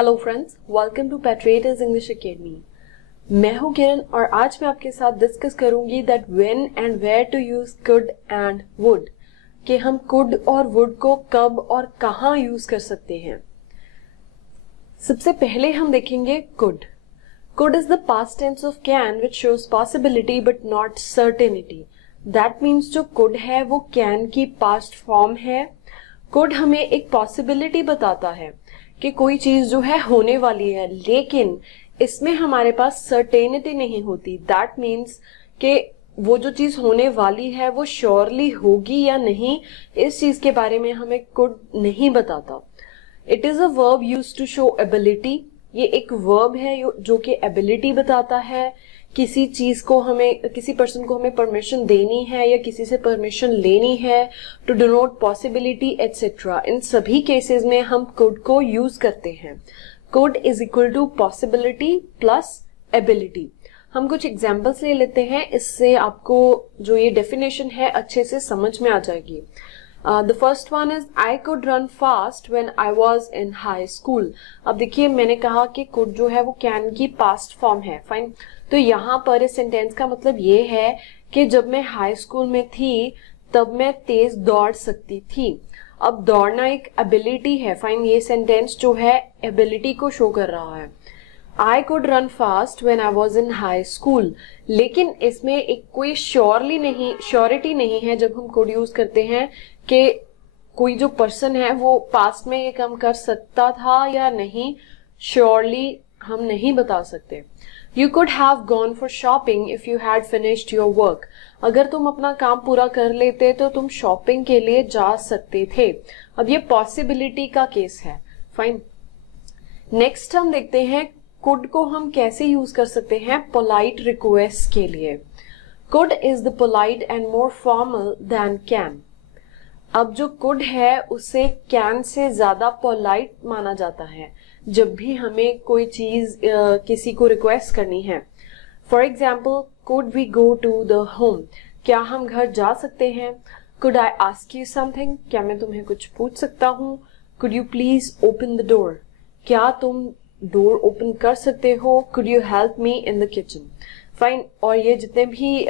Hello friends, welcome to पेट्रेटर्स English academy. मैं हूं किरण और आज मैं आपके साथ डिस्कस करूंगी that when and where to use could and would, कि हम कुड और वुड को कब और कहां यूज कर सकते हैं। सबसे पहले हम देखेंगे could. Could is the past tense of can which shows possibility but not certainty. That means जो कुड है वो कैन की पास्ट फॉर्म है। कुड हमें एक पॉसिबिलिटी बताता है कि कोई चीज जो है होने वाली है, लेकिन इसमें हमारे पास सर्टेनिटी नहीं होती। दैट मीन्स कि वो जो चीज होने वाली है वो श्योरली होगी या नहीं, इस चीज के बारे में हमें कुड नहीं बताता। It is a verb used to show ability. ये एक वर्ब है जो कि एबिलिटी बताता है। किसी चीज को हमें, किसी पर्सन को हमें परमिशन देनी है या किसी से परमिशन लेनी है, टू डिनोट पॉसिबिलिटी एटसेट्रा। इन सभी केसेस में हम कुड को यूज करते हैं। Could is equal to possibility plus ability. हम कुछ एग्जाम्पल्स ले लेते हैं, इससे आपको जो ये डेफिनेशन है अच्छे से समझ में आ जाएगी। The first one is I could run fast when I was in high school. अब देखिए, मैंने कहा कि could जो है वो can की past form है। फाइन, तो यहाँ पर इस सेंटेंस का मतलब ये है कि जब मैं हाई स्कूल में थी तब मैं तेज दौड़ सकती थी। अब दौड़ना एक एबिलिटी है। फाइन, ये सेंटेंस जो है एबिलिटी को शो कर रहा है। I could run fast when I was in high school, लेकिन इसमें एक कोई श्योरिटी नहीं है जब हम could यूज करते हैं कि कोई जो पर्सन है वो पास्ट में ये काम कर सकता था या नहीं, श्योरली हम नहीं बता सकते। You could have gone for shopping if you had finished your work. अगर तुम अपना काम पूरा कर लेते तो तुम शॉपिंग के लिए जा सकते थे। अब ये पॉसिबिलिटी का केस है। फाइन, नेक्स्ट हम देखते हैं कुड को हम कैसे यूज कर सकते हैं पोलाइट रिक्वेस्ट के लिए। Could is the polite and more formal than can. अब जो कुड है उसे कैन से ज्यादा पोलाइट माना जाता है जब भी हमें कोई चीज किसी को रिक्वेस्ट करनी है। For example, could we go to the home, क्या हम घर जा सकते हैं। Could I ask you something, क्या मैं तुम्हें कुछ पूछ सकता हूँ। Could you please open the door, क्या तुम डोर ओपन कर सकते हो। Could you help me in the kitchen. Fine, और ये जितने भी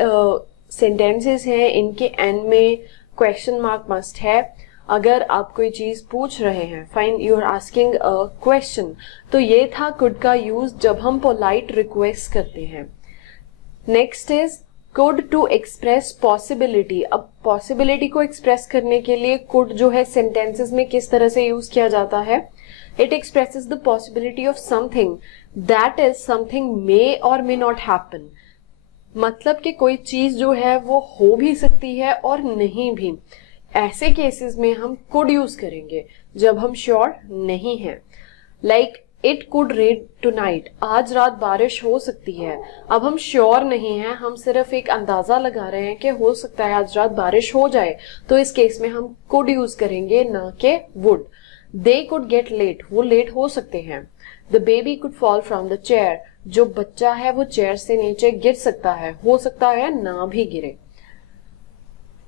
सेंटेंसेस हैं इनके एंड में क्वेश्चन मार्क मस्ट है। अगर आप कोई चीज पूछ रहे हैं, fine, you are asking a question, तो ये था कुड का यूज जब हम पोलाइट रिक्वेस्ट करते हैं। Next is could to express possibility. अब पॉसिबिलिटी को एक्सप्रेस करने के लिए कुड जो है सेंटेंसेस में किस तरह से यूज किया जाता है। It expresses the possibility of something, that is something may or may not happen. मतलब कि कोई चीज जो है वो हो भी सकती है और नहीं भी। ऐसे केसेस में हम could यूज करेंगे जब हम श्योर नहीं हैं। Like it could rain tonight, आज रात बारिश हो सकती है। अब हम श्योर नहीं हैं, हम सिर्फ एक अंदाजा लगा रहे हैं कि हो सकता है आज रात बारिश हो जाए, तो इस केस में हम could यूज करेंगे ना कि would। They could get late, वो लेट हो सकते हैं। The baby could fall from the chair, जो बच्चा है वो चेयर से नीचे गिर सकता है, हो सकता है ना भी गिरे।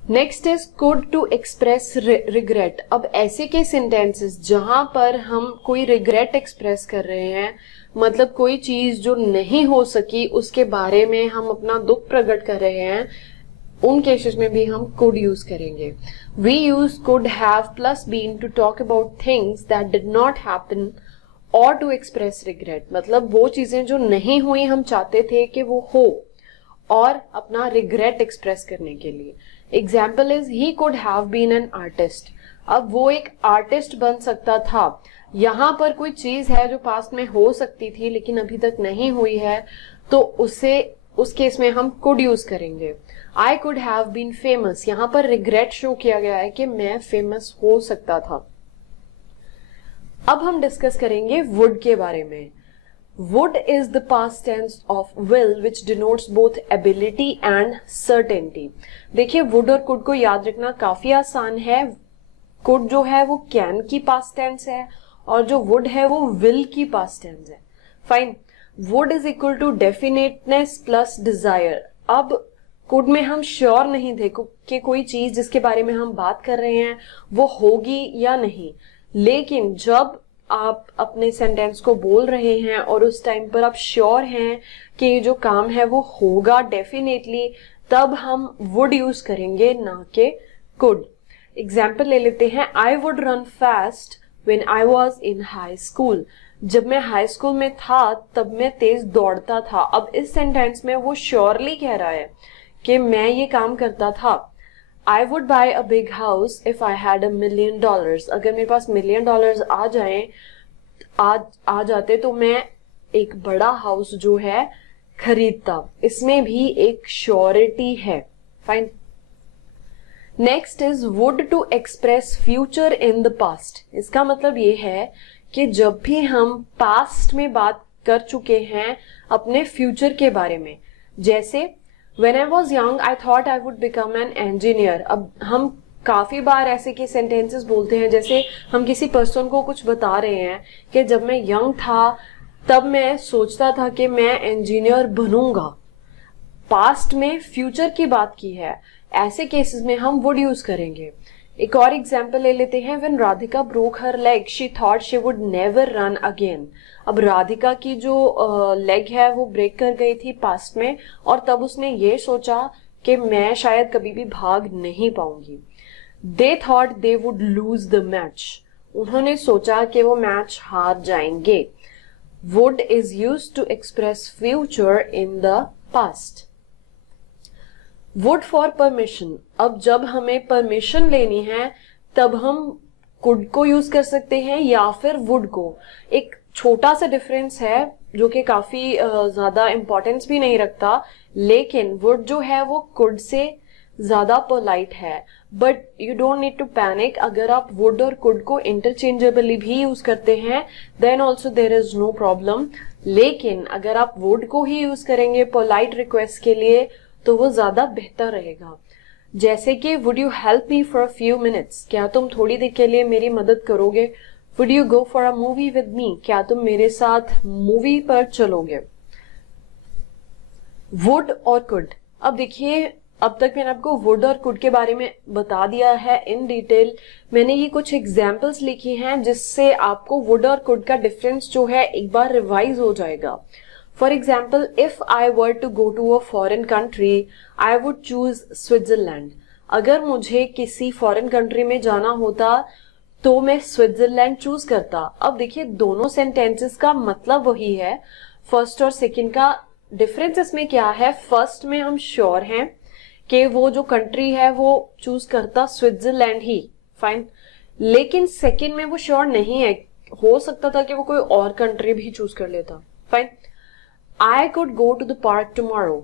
Next is could to express regret। अब ऐसे के सेंटेंसेस जहां पर हम कोई रिग्रेट एक्सप्रेस कर रहे हैं, मतलब कोई चीज जो नहीं हो सकी उसके बारे में हम अपना दुख प्रकट कर रहे हैं, उन केसेस में भी हम could यूज करेंगे। We use could have plus been to talk about things that did not happen or to express regret। मतलब वो चीजें जो नहीं हुई हम चाहते थे कि वो हो, और अपना रिग्रेट एक्सप्रेस करने के लिए। Example is he could have been an artist। अब वो एक आर्टिस्ट बन सकता था। यहाँ पर कोई चीज है जो पास्ट में हो सकती थी लेकिन अभी तक नहीं हुई है, तो उस केस में हम could यूज करेंगे। I could have been famous, यहाँ पर रिग्रेट शो किया गया है कि मैं फेमस हो सकता था। अब हम डिस्कस करेंगे वुड के बारे में। Would is the past tense of will which denotes both ability and certainty. देखिए, वुड और कुड को याद रखना काफी आसान है। कुड जो है वो कैन की पास्ट टेंस है और जो वुड है वो विल की पास्ट टेंस है। Fine, would is equal to definiteness plus desire. अब कुड में हम श्योर नहीं थे कि कोई चीज जिसके बारे में हम बात कर रहे हैं वो होगी या नहीं, लेकिन जब आप अपने सेंटेंस को बोल रहे हैं और उस टाइम पर आप श्योर हैं कि ये जो काम है वो होगा डेफिनेटली, तब हम वुड यूज करेंगे, ना कि कुड। एग्जाम्पल ले लेते हैं, I would run fast when I was in high school. जब मैं हाई स्कूल में था तब मैं तेज दौड़ता था। अब इस सेंटेंस में वो श्योरली कह रहा है कि मैं ये काम करता था। I would buy a big house if I had $1 million. अगर मेरे पास $1 million आ जाते तो मैं एक बड़ा हाउस जो है खरीदता। इसमें भी एक श्योरिटी है। Fine. Next is would to express future in the past. इसका मतलब ये है कि जब भी हम पास्ट में बात कर चुके हैं अपने फ्यूचर के बारे में, जैसे When I was young, I thought I would become an engineer. अब हम काफी बार ऐसे के सेंटेंसेस बोलते हैं, जैसे हम किसी पर्सन को कुछ बता रहे हैं कि जब मैं यंग था तब मैं सोचता था कि मैं इंजीनियर बनूंगा। पास्ट में फ्यूचर की बात की है, ऐसे केसेस में हम वुड यूज करेंगे। एक और एग्जाम्पल ले लेते हैं, When Radhika broke her leg, she thought she would never run again. अब राधिका की जो लेग है वो ब्रेक कर गई थी पास्ट में, और तब उसने ये सोचा कि मैं शायद कभी भी भाग नहीं पाऊंगी। They thought they would lose the match. उन्होंने सोचा कि वो मैच हार जाएंगे। Would is used to express future in the past. Would for permission. अब जब हमें परमिशन लेनी है तब हम कुड को यूज कर सकते हैं या फिर वुड को। एक छोटा सा डिफरेंस है जो कि काफी ज्यादा इंपॉर्टेंस भी नहीं रखता, लेकिन वुड जो है वो कुड से ज्यादा पोलाइट है। But you don't need to panic, अगर आप वुड और कुड को इंटरचेंजेबली भी यूज करते हैं then also there is no problem. लेकिन अगर आप वुड को ही यूज करेंगे पोलाइट रिक्वेस्ट के लिए तो वो ज्यादा बेहतर रहेगा। जैसे कि would you help me for a few minutes, क्या तुम थोड़ी देर के लिए मेरी मदद करोगे। Would you go for a movie with me, क्या तुम मेरे साथ मूवी पर चलोगे। वुड और कुड। अब देखिए, अब तक मैंने आपको वुड और कुड के बारे में बता दिया है इन डिटेल। मैंने ये कुछ एग्जाम्पल्स लिखी हैं जिससे आपको वुड और कुड का डिफरेंस जो है एक बार रिवाइज हो जाएगा। For example, if I were to go to a foreign country, I would choose Switzerland. अगर मुझे किसी फॉरेन कंट्री में जाना होता तो मैं स्विट्जरलैंड चूज करता। अब देखिए, दोनों सेंटेंसेस का मतलब वही है। फर्स्ट और सेकंड का डिफरेंस इसमें क्या है, फर्स्ट में हम श्योर हैं कि वो जो कंट्री है वो चूज करता स्विट्जरलैंड ही। फाइन। लेकिन सेकंड में वो श्योर नहीं है, हो सकता था कि वो कोई और कंट्री भी चूज कर लेता। Fine. I could go to the park tomorrow.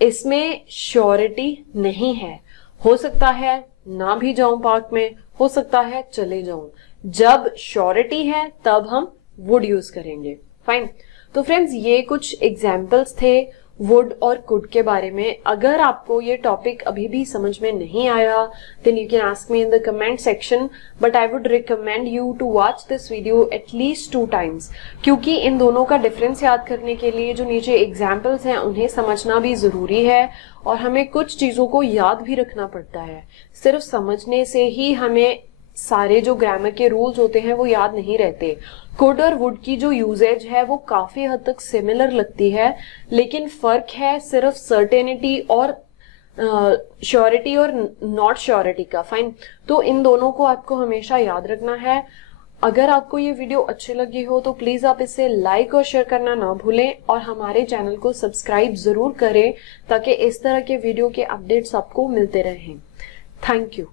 इसमें श्योरिटी नहीं है, हो सकता है ना भी जाऊं पार्क में, हो सकता है चले जाऊं। जब श्योरिटी है तब हम वुड यूज करेंगे। फाइन। तो फ्रेंड्स, ये कुछ एग्जाम्पल्स थे वुड और कुड के बारे में। अगर आपको ये टॉपिक अभी भी समझ में नहीं आया then you can ask me in the comment section, but I would recommend you to watch this video at least 2 times, क्योंकि इन दोनों का डिफरेंस याद करने के लिए जो नीचे एग्जाम्पल्स हैं उन्हें समझना भी जरूरी है, और हमें कुछ चीजों को याद भी रखना पड़ता है। सिर्फ समझने से ही हमें सारे जो ग्रामर के रूल्स होते हैं वो याद नहीं रहते। कुड और वुड की जो यूजेज है वो काफी हद तक सिमिलर लगती है, लेकिन फर्क है सिर्फ सर्टेनिटी और श्योरिटी और नॉट श्योरिटी का। फाइन। तो इन दोनों को आपको हमेशा याद रखना है। अगर आपको ये वीडियो अच्छी लगी हो तो प्लीज आप इसे लाइक और शेयर करना ना भूलें, और हमारे चैनल को सब्सक्राइब जरूर करें ताकि इस तरह के वीडियो के अपडेट्स आपको मिलते रहें। Thank you.